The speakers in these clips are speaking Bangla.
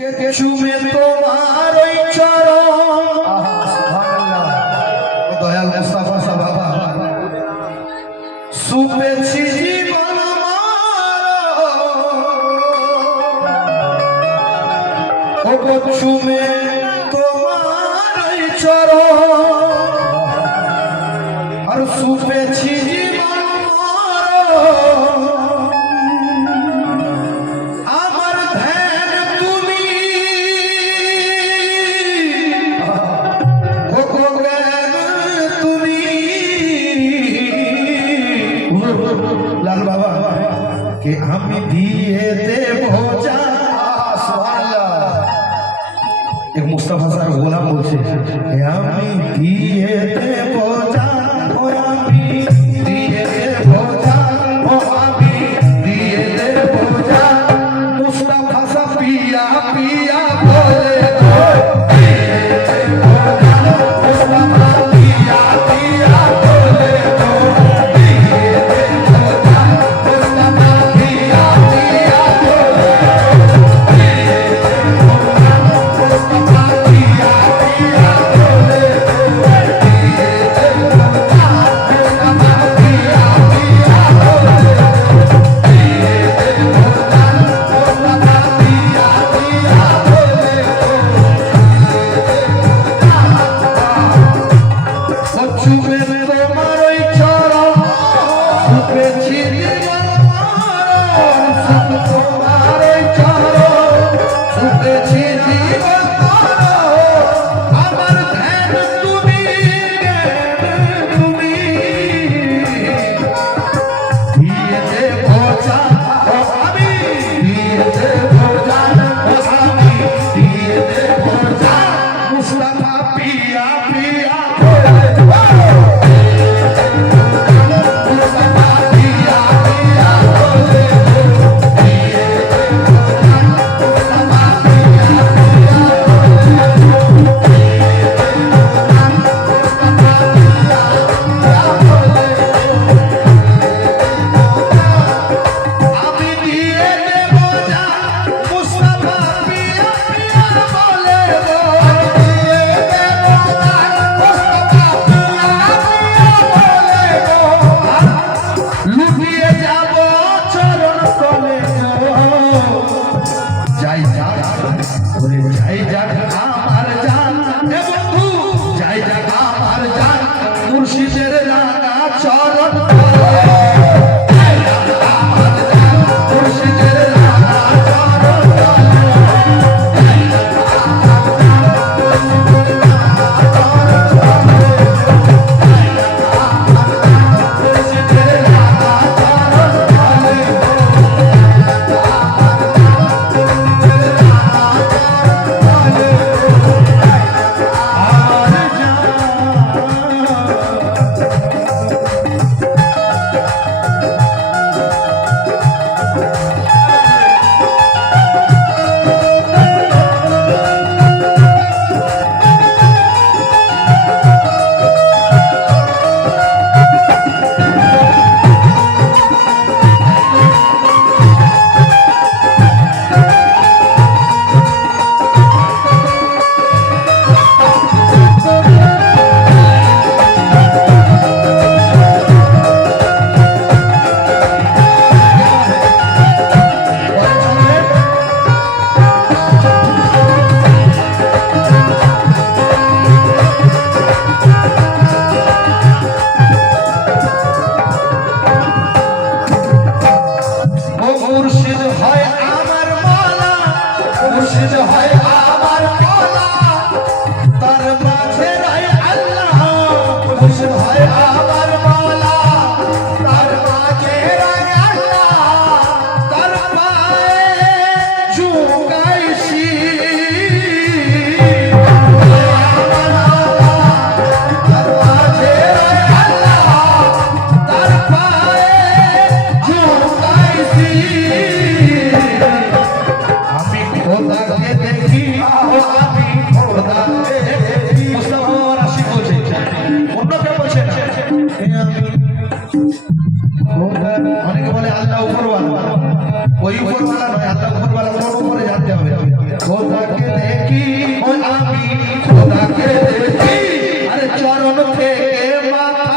চুমে তোমার ওই চরণ দয়াল মুস্তাফা সাহেব বাবা সুপেছি জীবন ও চুমে তোমার ওই চরণ আর সুপেছি জীবন লাল বাবা কে আমি দিয়ে দেব এক মুস্তাফা স্যার গোলাম বলছে আমি দিয়ে দেব আমি দিয়ে দেব আমি দিয়ে দেব মুস্তাফা সা পিয়া পিয়া বলে অনেকে বলে আল্লাহ উপরওয়ালা, ওই উপরওয়ালা নয়, আল্লাহ উপরওয়ালা, কোন উপরে জানতে হবে। খোদাকে দেখি ও আমি খোদাকে দেখি আরে চরণ থেকে মাথা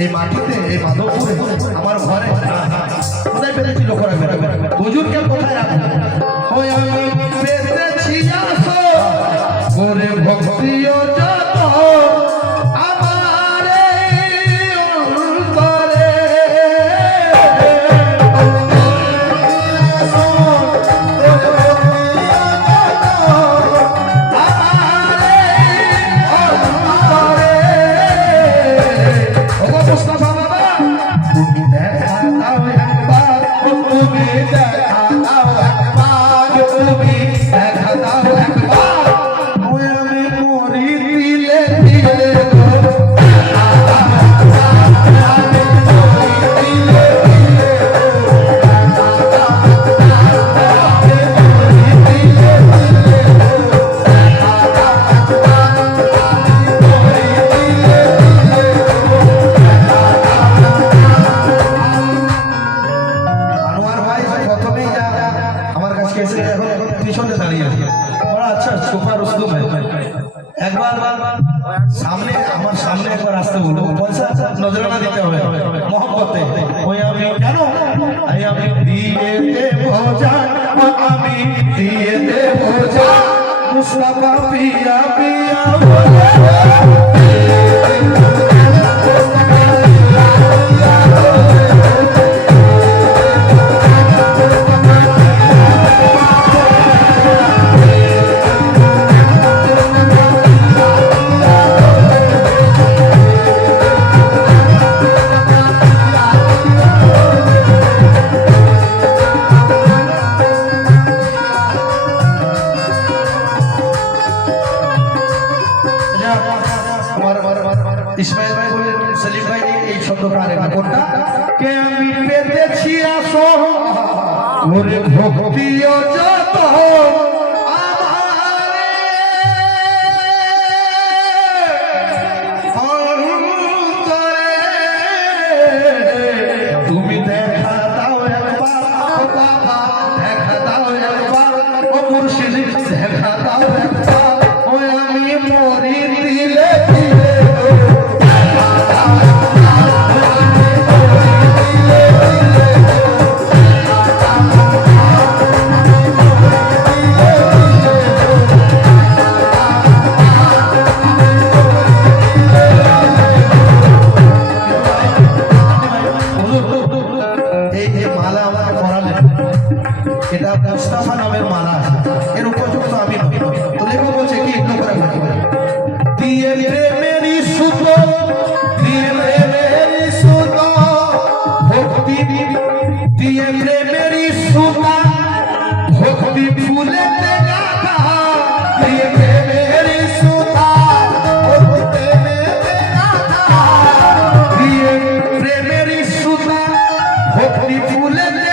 এই মাটিতে এই মাধবপুরে আমার ঘরে কোথায় পেতেছি লোক রাখবে হুজুরকে কোথায় রাখবে ওই আমি পেতেছি আসো করে ভক্তিও যত আমারে অন্তরে सामने আমার সামনে একবার আসতে বলো পয়সা নজরানা দিতে হবে মহব্বতে ওই আমি কেন আমি দিয়ে দেব জান আমি দিয়ে দেব জান মুস্তাফা পিয়া পিয়া ইসমাইল ভাই বললেন সলিম ভাই এই শব্দ পারে না কোনটা কে আমি পেতেছি আসো ওরে ভক্তিও যত আমারে অন্তরে তুমি দেখা দাও একবার ও বাবা দেখা দাও একবার ও মুর্শিদ দেখা দাও একবার ওই আমি মরি দিলে এটা মুস্তাফা নামের মালা আছে এর উপযুক্ত আমি নই তো লেখক বলছে কি একটু করে দিয়ে প্রেমেরই সুত দিয়ে প্রেমেরই সুত ভক্তি দিয়ে প্রেমেরই সুতা ভক্তি ফুলেতে গাথা দিয়ে প্রেমেরই সুতা ভক্তি প্রেমেতে গাথা দিয়ে প্রেমেরই সুতা ভক্তি ফুলেতে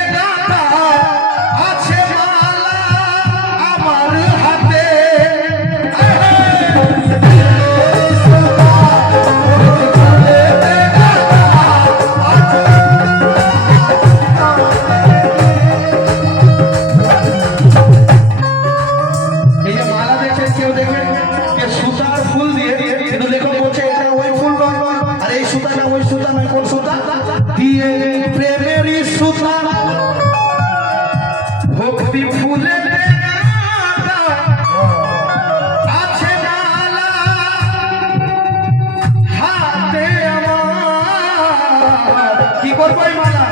ভক্তি ফুলে আছে মালা হাতে আমার কি করবো মালা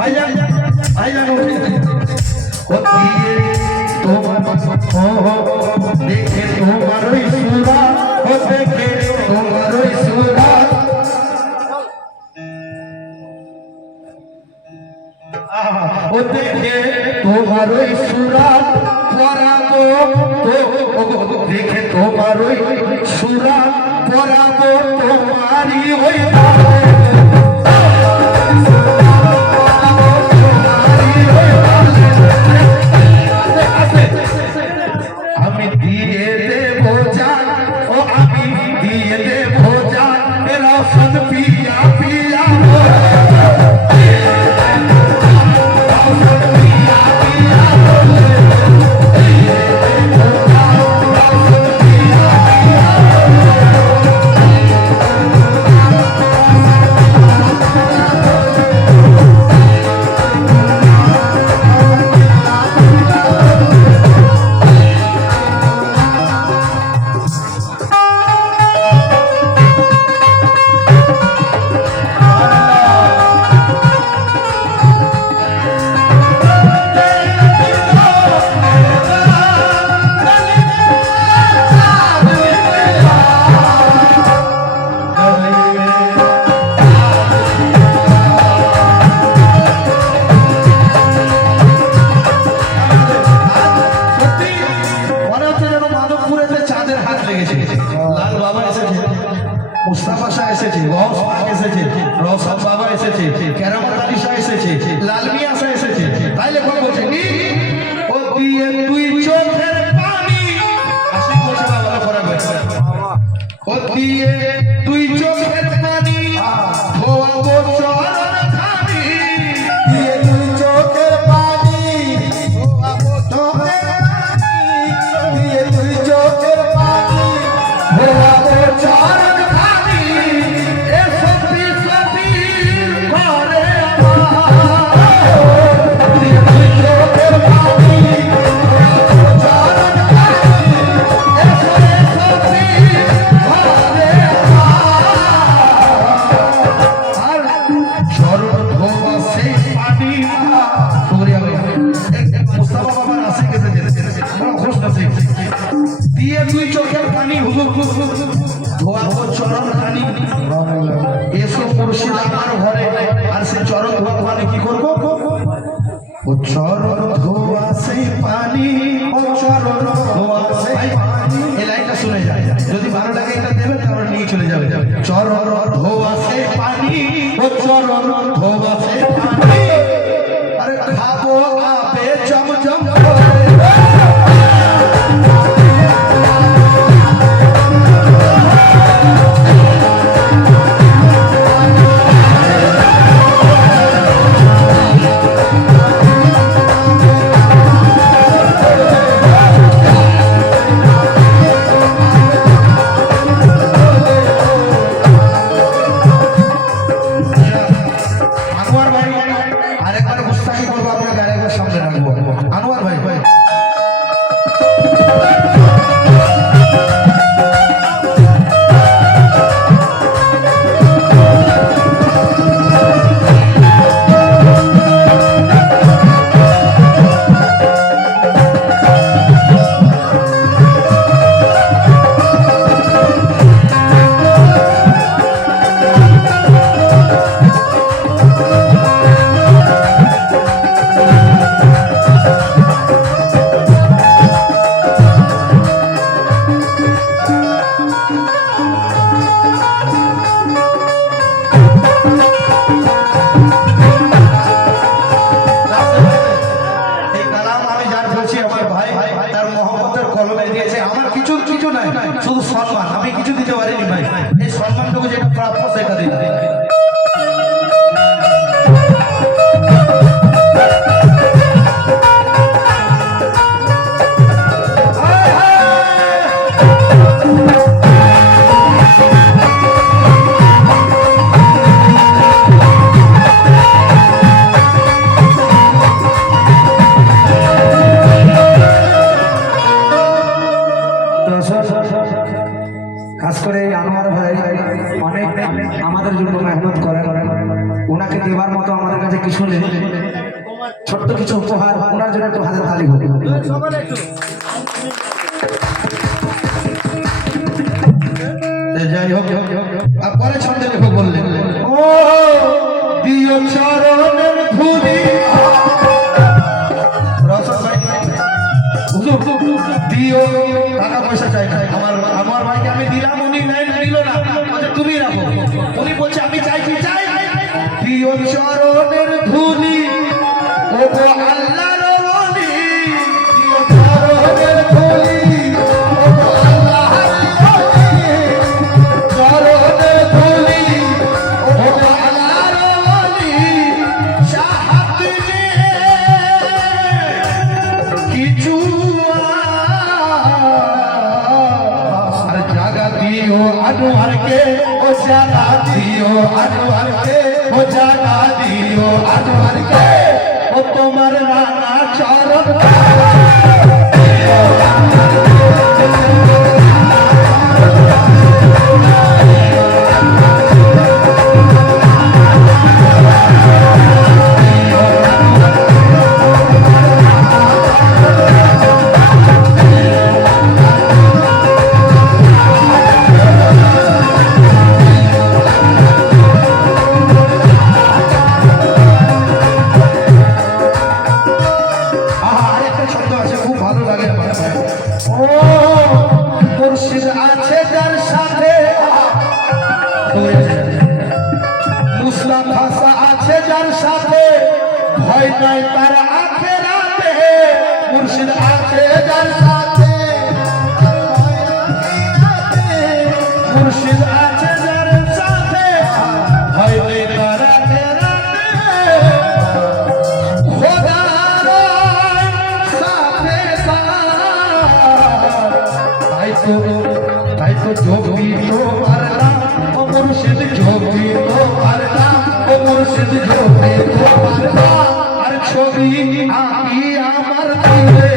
ভাইজান ভাইজান ও দিয়ে তোমার দেখে তোমার ওই সুরা ও দেখে তোমার ওই সুরা ও দেখে তোমার ওই সুরা পরাবো তো দেখে তোমার ওই সুরা পরাবো তোমারই ওই আমি দিয়ে দেবো জান ও আমি দিয়ে দেবো জান রসন পিয়া পিয়া মুস্তাফা শাহ এসেছে, গৌস পাক এসেছে, রওশন বাবা এসেছে, কেরামত আলী শাহ এসেছে, লাল মিয়া শাহ এসেছে। তাই লেখক বলছে কি ও দিয়ে তুই চোখের পানি আসি বলছে বাবা করাবে ও দিয়ে তুই চোখের পানি ধোয়াবো চরণ খানি দিয়ে তুই চোখের পানি ধোয়াবো চরণ খানি দিয়ে তুই চোখের পানি ধোয়াবো চরণ দিয়ে তুই চোখের পানি ধোয়াবো চরণ খানি এসো মুর্শিদ আমার ঘরে আর সেই চরণ ধোয়া পানি কি করবো ও চরণ ধোয়া সেই পানি ও চরণ ধোয়া সেই পানি এই লাইনটা শুনে যায় যদি ভালো লাগে এটা দেবে তারপর নিয়ে চলে যাবে চরণ ধোয়া সেই পানি ও চরণ ধোয়া সেই পানি আরে খাবো আপে চমচম করে শুধু সম্মান আমি কিছু দিতে পারিনি ভাই এই সম্মানটুকু যেটা প্রাপ্য সেটা দিতে খাস করে আনোয়ার ভাই অনেক আমাদের জন্য মেহনত করেন ওনাকে দেবার মতো আমাদের কাছে কিছু নেই ছোট্ট কিছু উপহার ওনার জন্য একটু হাজার তালি হোক। যাই হোক আর পরে ছন্দে লেখো বললেন ও দিও চরণের ধুলি রসদ ভাই দিও টাকা পয়সা চাই না আমার ভাইকে আমি দিলাম উনি দিল না বলছে তুমি রাখো উনি বলছে আমি চাইছি চাই দিও চরণের ধুলি ও গো আল্লাহর ওলি দিও চরণের ধুলি ও গো আল্লাহর ওলি চরণের ধুলি ও গো আল্লাহর ওলি চাহাত নিয়ে কিছু আর জাগা দিও আনোয়ারকে ও জাগা দিও আনোয়ারকে ও জাগা দিও আনোয়ারকে ও তোমার রানা চরণ মুর্শিদ আছে যার সাথে মুসলাম ভাষা আছে যার সাথে ভয় নাই তার আখেরাতে মুর্শিদ আছে যার সাথে মুর্শিদ আছে যার সাথে ভয় নাই তার আখেরাতে খোদার সাথে তাই তো যোগী তোমার নাম ও মুর্শিদ যোগী তোমার নাম ও মুর্শিদ যোগী তোমার নাম আর ছবি আমি আমার দিলে